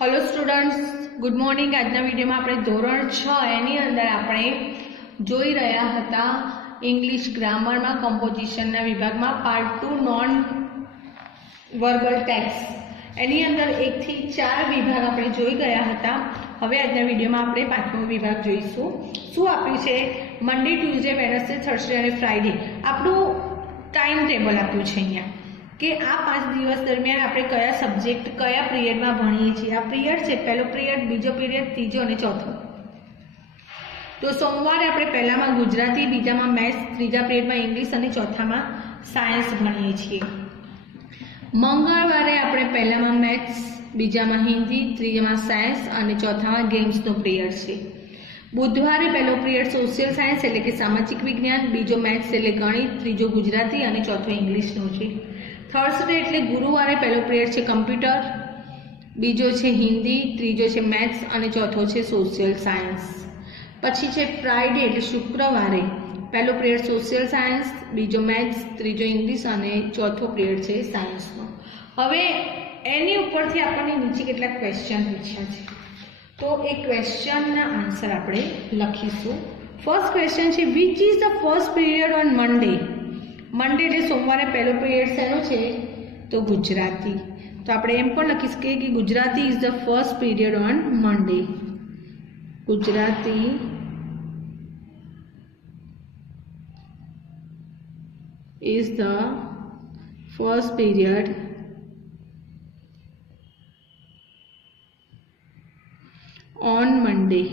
Hello students, good morning. આજના વિડિયોમાં આપણે ધોરણ 6 એની અંદર આપણે જોઈ રહ્યા હતા ઇંગ્લિશ ગ્રામરમાં કમ્પોઝિશનના વિભાગમાં પાર્ટ 2 નોન વર્બલ ટેક્સ્ટ એની અંદર 1 થી 4 વિભાગ આપણે જોઈ ગયા હતા। હવે આજના વિડિયોમાં આપણે પાંચમો વિભાગ જોઈશું। શું આપ્યું છે? મંડે, ટ્યુઝડે, વેનસડે, થર્સડે અને ફ્રાઈડે આપણું ટાઈમ ટેબલ આપ્યું છે અહીંયા કે આ 5 દિવસ દરમિયાન આપણે કયા સબ્જેક્ટ કયા પીરિયડમાં ભણીએ છીએ। આ પીરિયડ છે પહેલો પીરિયડ, બીજો પીરિયડ, ત્રીજો અને ચોથો। તો સોમવારે આપણે પહેલામાં ગુજરાતી, બીજામાં મેથ્સ, ત્રીજા પીરિયડમાં ઇંગ્લિશ અને ચોથામાં સાયન્સ ભણીએ છીએ। મંગળવારે આપણે પહેલામાં મેથ્સ, બીજામાં હિન્દી, ત્રીજામાં સાયન્સ અને ચોથામાં ગેમ્સનો પીરિયડ છે। બુધવારે પહેલો પીરિયડ સોશિયલ સાયન્સ એટલે કે સામાજિક વિજ્ઞાન, બીજો મેથ્સ એટલે ગણિત, ત્રીજો ગુજરાતી અને ચોથો ઇંગ્લિશનો છે। થર્સડે એટલે ગુરુવારે પહેલો પીરિયડ છે કમ્પ્યુટર, બીજો છે હિન્દી, ત્રીજો છે મેથ્સ અને ચોથો છે સોશિયલ સાયન્સ। પછી છે ફ્રાઈડે એટલે શુક્રવારે પહેલો પીરિયડ સોશિયલ સાયન્સ, બીજો મેથ્સ, ત્રીજો ઇંગ્લિશ અને ચોથો પીરિયડ છે સાયન્સનો। હવે એની ઉપરથી આપણને નીચે કેટલાક ક્વેશ્ચન પૂછ્યા છે, તો એ ક્વેશ્ચનના આન્સર આપણે લખીશું। ફર્સ્ટ ક્વેશ્ચન છે, which is the first period on Monday? Monday એટલે સોમવારે પહેલો પીરિયડ શેનો છે? તો ગુજરાતી। તો આપણે એમ પણ લખી શકીએ કે Gujarati is the first period on Monday. Gujarati is the first period on Monday।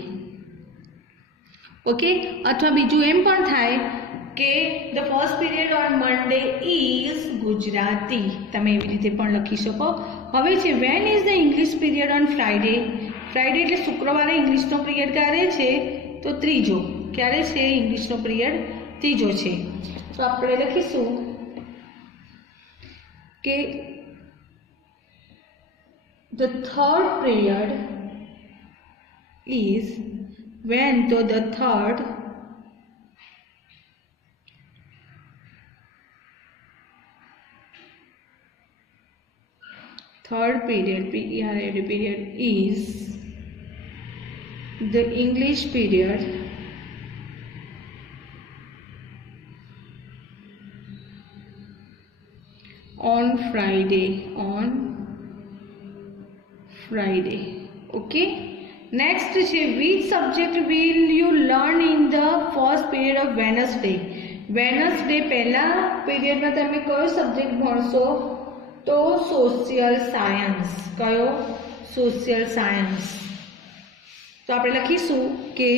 Okay, અથવા બીજું એમ પણ થાય કે the first period on Monday is Gujarati, તમે એવી રીતે પણ લખી શકો। હવે છે when is the English period on Friday? Friday એટલે શુક્રવારે ઇંગ્લિશનો પીરિયડ ક્યારે છે? તો ત્રીજો। ક્યારે છે ઇંગ્લિશનો પીરિયડ? ત્રીજો છે। તો આપણે લખીશું કે the third period is when, તો the third period, P-E-R-I-D period is the English period on Friday, okay। next છે which subject will you learn in the first period of Wednesday? Wednesday પહેલા પીરિયડમાં તમે કયો સબ્જેક્ટ ભણશો? તો social science. કયો? Social science. તો આપણે લખીશું કે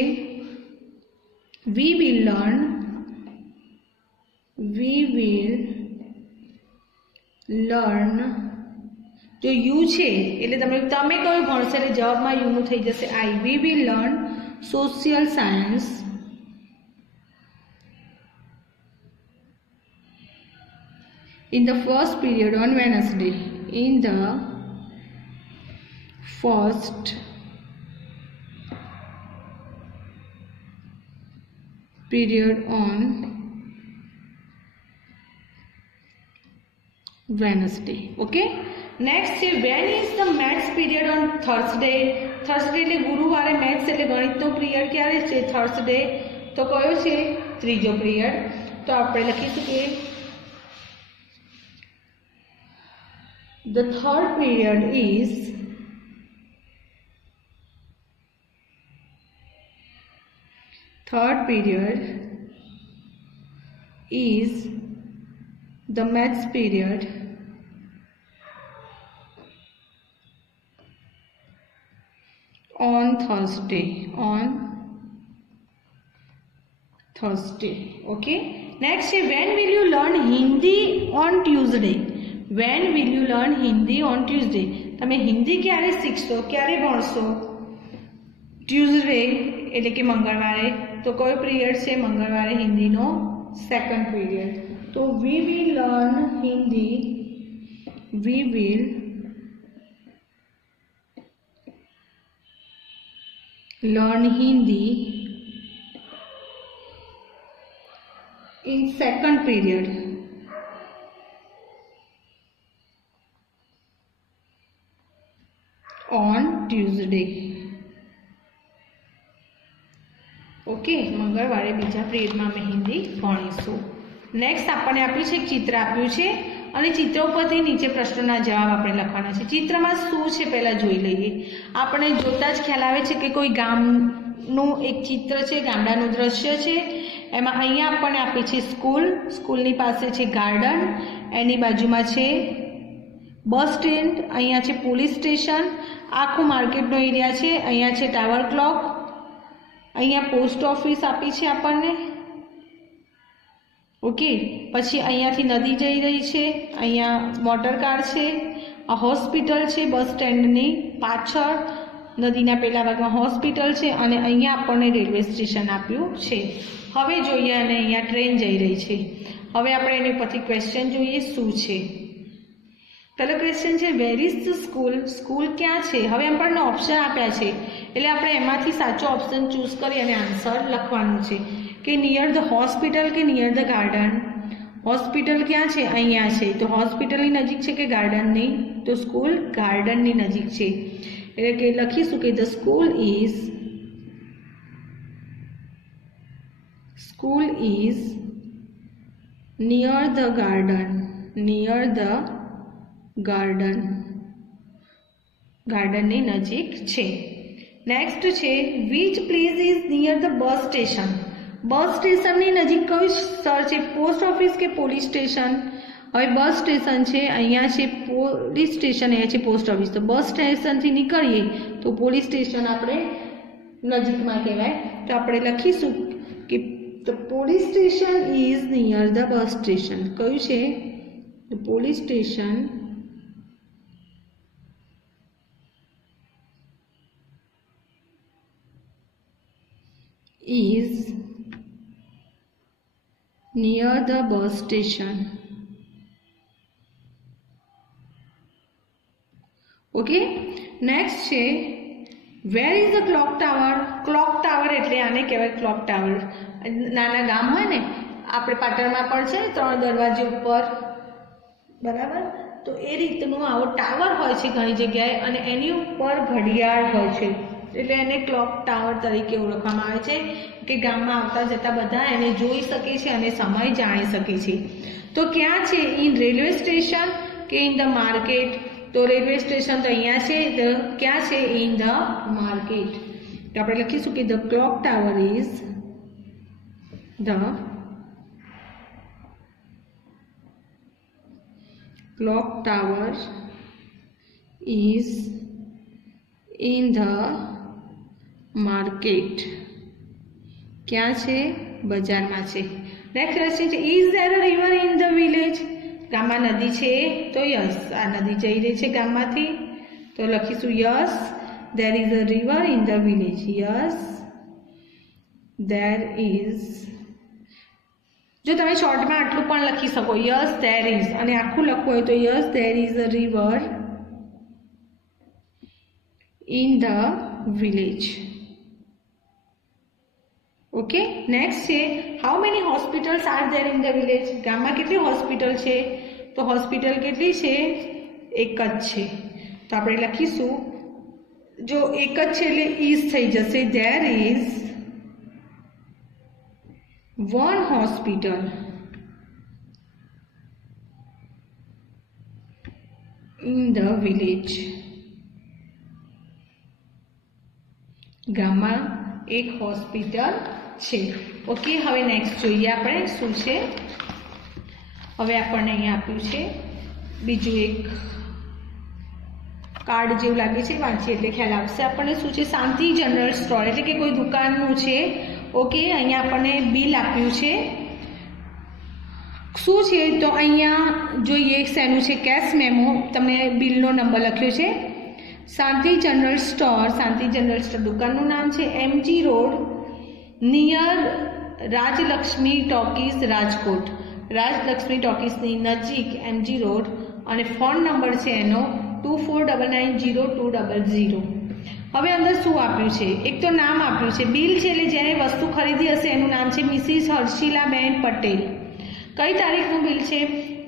we will learn જો યુ છે એટલે તમે કયો ભણશો એટલે જવાબમાં યુનું થઈ જશે આઈ। we will learn social science in the first period on Wednesday, in the first period on Wednesday, okay। next છે when is the maths period on Thursday? Thursday એટલે ગુરુવારે મેથ્સ એટલે ગણિતનો પીરિયડ ક્યારે છે? થર્સડે। તો કયો છે? ત્રીજો પીરિયડ। તો આપણે લખીશું કે the third period is the maths period on Thursday, okay। next છે when will you learn Hindi on Tuesday? when will you learn Hindi on Tuesday? તમે હિન્દી ક્યારે શીખશો, ક્યારે ભણશો? ટ્યુઝડે એટલે કે મંગળવારે। તો કયો પીરિયડ છે? મંગળવારે હિન્દીનો સેકન્ડ પીરિયડ। તો we will learn Hindi in second period on Tuesday. Okay, મંગળવારે બીજા પીરિયડમાં અમે હિન્દી ભણીશું. નેક્સ્ટ આપણને આપ્યું છે ચિત્ર આપ્યું છે અને ચિત્ર ઉપરથી નીચે પ્રશ્નોના જવાબ આપણે લખવાના છે. ચિત્રમાં શું છે પહેલાં જોઈ લઈએ. આપણે જોતા જ ખ્યાલ આવે છે કે કોઈ ગામનું એક ચિત્ર છે, ગામડાનું દ્રશ્ય છે. એમાં અહીંયા આપણને આપી છે સ્કૂલ, સ્કૂલની પાસે છે ગાર્ડન, એની બાજુમાં છે બસ સ્ટેન્ડ, અહીંયા છે પોલીસ સ્ટેશન, આખું માર્કેટનો એરિયા છે, અહીંયા છે ટાવર ક્લોક, અહીંયા પોસ્ટ ઓફિસ આપી છે આપણને. ઓકે, પછી અહીંયાથી નદી જઈ રહી છે, અહીંયા મોટર કાર છે, આ હોસ્પિટલ છે બસ સ્ટેન્ડની પાછળ, નદીના પેલા ભાગમાં હોસ્પિટલ છે અને અહીંયા આપણને રેલવે સ્ટેશન આપ્યું છે. હવે જોઈએ અને અહીંયા ટ્રેન જઈ રહી છે. હવે આપણે એની પરથી ક્વેશ્ચન જોઈએ શું છે. પહેલો ક્વેશ્ચન છે where is the school, school ક્યાં છે. હવે આપણને ઓપ્શન આપ્યા છે એટલે આપણે એમાંથી સાચો ઓપ્શન ચૂઝ કરી અને આન્સર લખવાનું છે કે નિયર ધ હોસ્પિટલ કે નિયર ધ ગાર્ડન. હોસ્પિટલ ક્યાં છે, અહીંયા છે, તો હોસ્પિટલની નજીક છે કે ગાર્ડનની, તો સ્કૂલ ગાર્ડનની નજીક છે. એટલે કે લખીશું કે the school is near the garden, near the garden, ગાર્ડનની નજીક છે. નેક્સ્ટ છે which place is near the bus station. Bus સ્ટેશનની નજીક કયું સ્થળ છે, પોસ્ટ ઓફિસ કે પોલીસ સ્ટેશન. હવે બસ સ્ટેશન છે, અહીંયા છે પોલીસ સ્ટેશન, અહીંયા છે પોસ્ટ ઓફિસ. તો બસ સ્ટેશનથી નીકળીએ તો પોલીસ સ્ટેશન આપણે નજીકમાં કહેવાય. તો આપણે લખીશું કે the police station is near the bus station. કયું છે, the police station is near the bus station. Okay, next છે where is the clock tower. clock tower એટલે આને કહેવાય clock tower. નાના ગામ હોય ને, આપણે પાટણમાં પણ છે 3 દરવાજે ઉપર, બરાબર, તો એ રીતનું આવો ટાવર હોય છે ઘણી જગ્યાએ અને એની ઉપર ઘડિયાળ હોય છે એટલે એને ક્લોક ટાવર તરીકે ઓળખવામાં આવે છે કે ગામમાં આવતા જતા બધા એને જોઈ શકે છે અને સમય જાણી શકે છે. તો ક્યાં છે, ઇન રેલવે સ્ટેશન કે ઇન ધ માર્કેટ. તો રેલવે સ્ટેશન તો અહીંયા છે, ક્યાં છે, ઇન ધ માર્કેટ. તો આપણે લખીશું કે the clock tower is in the market. ક્યાં છે, બજારમાં છે. નેક્સ્ટ ક્વેશ્ચન છે is there a river in the village. ગામમાં નદી છે, તો યસ, આ નદી જઈ રહી છે ગામમાંથી, તો લખીશું yes there is a river in the village. Yes there is. જો તમે શોર્ટમાં આટલું પણ લખી શકો, યસ ધેર ઇઝ, અને આખું લખવું હોય તો yes there is a river in the village. Okay, next છે how many hospitals are there in the village. ગામમાં કેટલી હોસ્પિટલ છે, તો હોસ્પિટલ કેટલી છે, એક જ છે. તો આપણે લખીશું, જો એક જ છે એટલે ઇઝ થઈ જશે, there is one hospital in the village. ગામમાં એક હોસ્પિટલ છે. ઓકે, હવે નેક્સ્ટ જોઈએ આપણે શું છે. હવે આપણને અહીંયા આપ્યું છે બીજું એક કાર્ડ જેવું લાગે છે, વાંચીએ એટલે ખ્યાલ આવશે આપણને શું છે. શાંતિ જનરલ સ્ટોર એટલે કે કોઈ દુકાનનું છે. ઓકે, અહીંયા આપણને બિલ આપ્યું છે. શું છે તો અહીંયા જોઈએ શેનું છે, કેશ મેમો. તમને બિલનો નંબર લખ્યો છે. Shanti general store, Shanti general store દુકાનનું નામ છે, MG road near Rajlakshmi talkies Rajkot. Rajlakshmi ટોકીઝની નજીક MG રોડ, અને ફોન નંબર છે એનો 24990200. હવે અંદર શું આપ્યું છે, એક તો નામ આપ્યું છે, બિલ છે એટલે જેને વસ્તુ ખરીદી હશે એનું નામ છે મિસિસ હર્ષિલાબેન પટેલ. કઈ તારીખનું બિલ છે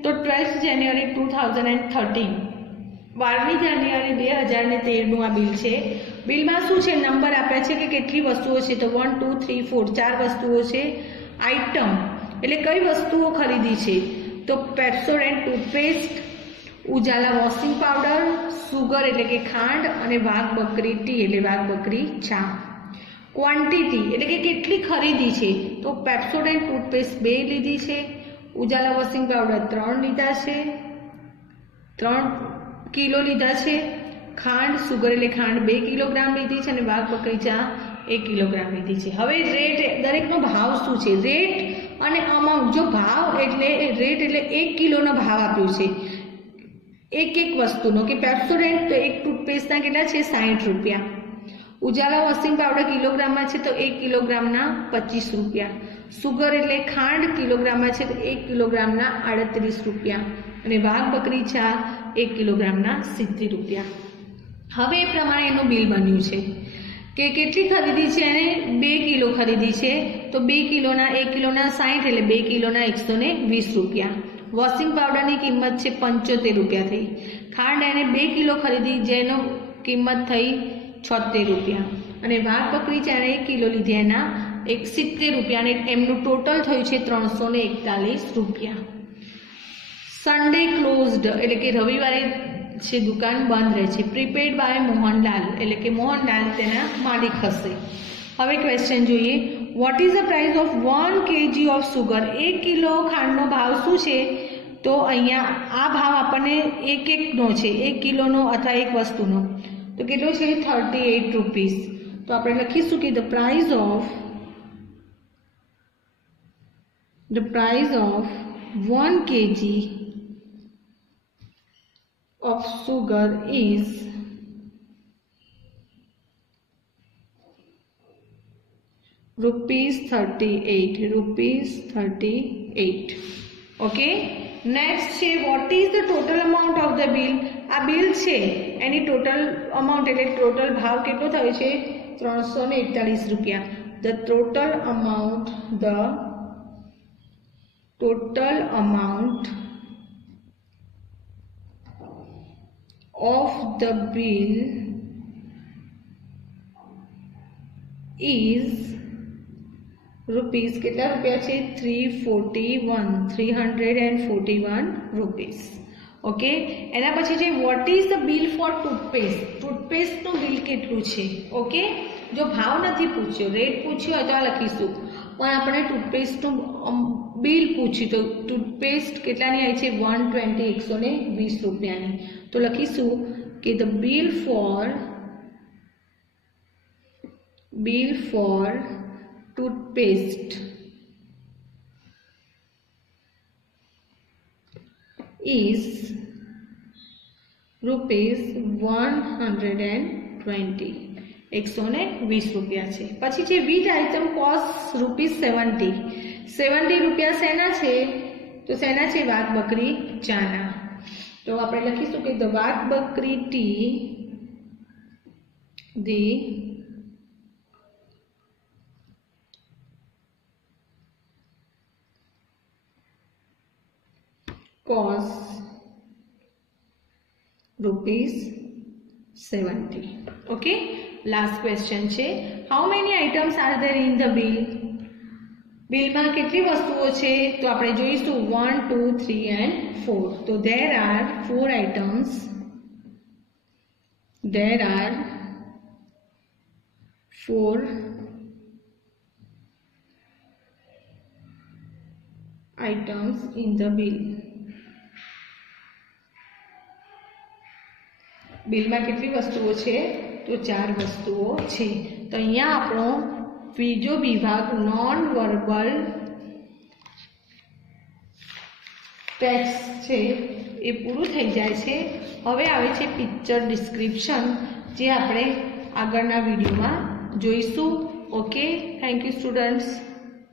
તો 12 જાન્યુઆરી 2013. 12 જાન્યુઆરી 2013નું આ બિલ છે। બિલમાં શું છે, નંબર આપ્યા છે કે કેટલી વસ્તુઓ છે, તો 1 2 3 4 4 વસ્તુઓ છે। આઇટમ એટલે કઈ વસ્તુઓ ખરીદી છે, તો Pepsodent toothpaste, Ujala washing powder, sugar એટલે કે ખાંડ અને વાઘ બકરી ટી એટલે વાઘ બકરી ચા। ક્વોન્ટિટી એટલે કે કેટલી ખરીદી છે, તો પેપ્સોડેન્ટ ટૂથપેસ્ટ 2 લીધી છે, ઉજાલા વોશિંગ પાવડર 3 લીધા છે, 3 કિલો લીધા છે, ખાંડ સુગર એટલે ખાંડ 2 કિલોગ્રામ લીધી છે અને વાઘ બકરી ચા 1 કિલોગ્રામ લીધી છે। હવે રેટ દરેકનો ભાવ શું છે, રેટ અને અમાઉન્ટ। જો ભાવ એટલે રેટ એટલે 1 કિલોનો ભાવ આપ્યો છે એક વસ્તુનો, કે પેપ્સોડેન્ટ તો એક ટૂથપેસ્ટના કેટલા છે 60 રૂપિયા, ઉજાલા વોશિંગ પાવડર કિલોગ્રામમાં છે તો 1 કિલોગ્રામના 25 રૂપિયા, સુગર એટલે ખાંડ કિલોગ્રામમાં છે તો 1 કિલોગ્રામના 38 રૂપિયા અને વાઘ બકરી ચા 1 કિલોગ્રામના 70 રૂપિયા। હવે એ પ્રમાણે એનું બિલ બન્યું છે કે કેટલી ખરીદી છે, એને 2 કિલો ખરીદી છે તો 2 કિલોના 1 કિલોના 60 એટલે 2 કિલોના 120 રૂપિયા। વોશિંગ પાવડરની કિંમત છે 75 રૂપિયા થઈ। ખાંડ એને 2 કિલો ખરીદી જેનો કિંમત થઈ 76 રૂપિયા અને વાઘ બકરી ચા 1 કિલો લીધી એના 70 રૂપિયા અને એમનું ટોટલ થયું છે 341 રૂપિયા। સન્ડે ક્લોઝડ એટલે કે રવિવારે છે દુકાન બંધ રહે છે। પ્રીપેડ બાય મોહનલાલ એટલે કે મોહનલાલ તેના માલિક હશે। હવે ક્વેશ્ચન જોઈએ, what is the price of 1 kg of sugar. 1 kilo ખાંડનો ભાવ શું છે, તો અહીંયા આ ભાવ આપણને એકનો છે, 1 કિલોનો અથવા એક વસ્તુનો, તો કેટલો છે 38 રૂપીસ। તો આપણે લખીશું કે the price of 1 kg of sugar is ₹38। Okay, next છે what is the total amount of the bill. આ બિલ છે એની ટોટલ અમાઉન્ટ એટલે ટોટલ ભાવ કેટલો થયો છે 341 રૂપિયા। The total amount of the bill is rupees કેટલા રૂપિયા છે 341 રૂપીસ। ઓકે, એના પછી છે what is the bill for toothpaste. ટૂથપેસ્ટનું બિલ કેટલું છે। ઓકે, જો ભાવ નથી પૂછ્યો, રેટ પૂછ્યો હોય તો આ લખીશું, પણ આપણે ટૂથપેસ્ટનું બિલ પૂછ્યું તો ટૂથપેસ્ટ કેટલાની આવી છે 120 રૂપિયાની, તો લખીશું કે the bill for toothpaste is ₹120 120 રૂપિયા છે। પછી છે વિચ આઇટમ કોસ્ટ ₹70 રૂપિયા શેના છે, તો શેના છે વાઘ બકરી ચાના, તો આપણે લખીશું કે the Wagh Bakri tea the cost ₹70। Okay, last question છે how many items are there in the bill. બિલમાં કેટલી વસ્તુઓ છે, તો આપણે જોઈશું 1 2 3 and 4। તો there are 4 items, in the bill। બિલમાં કેટલી વસ્તુઓ છે, તો 4 વસ્તુઓ છે। તો અહીંયા આપણો બીજો વિભાગ નોન વર્બલ ટેક્સ્ટ છે એ પૂરું થઈ જાય છે। હવે આવે છે પિક્ચર ડિસ્ક્રિપ્શન, જે આપણે આગળના વિડીયોમાં જોઈશું। Okay, thank you students.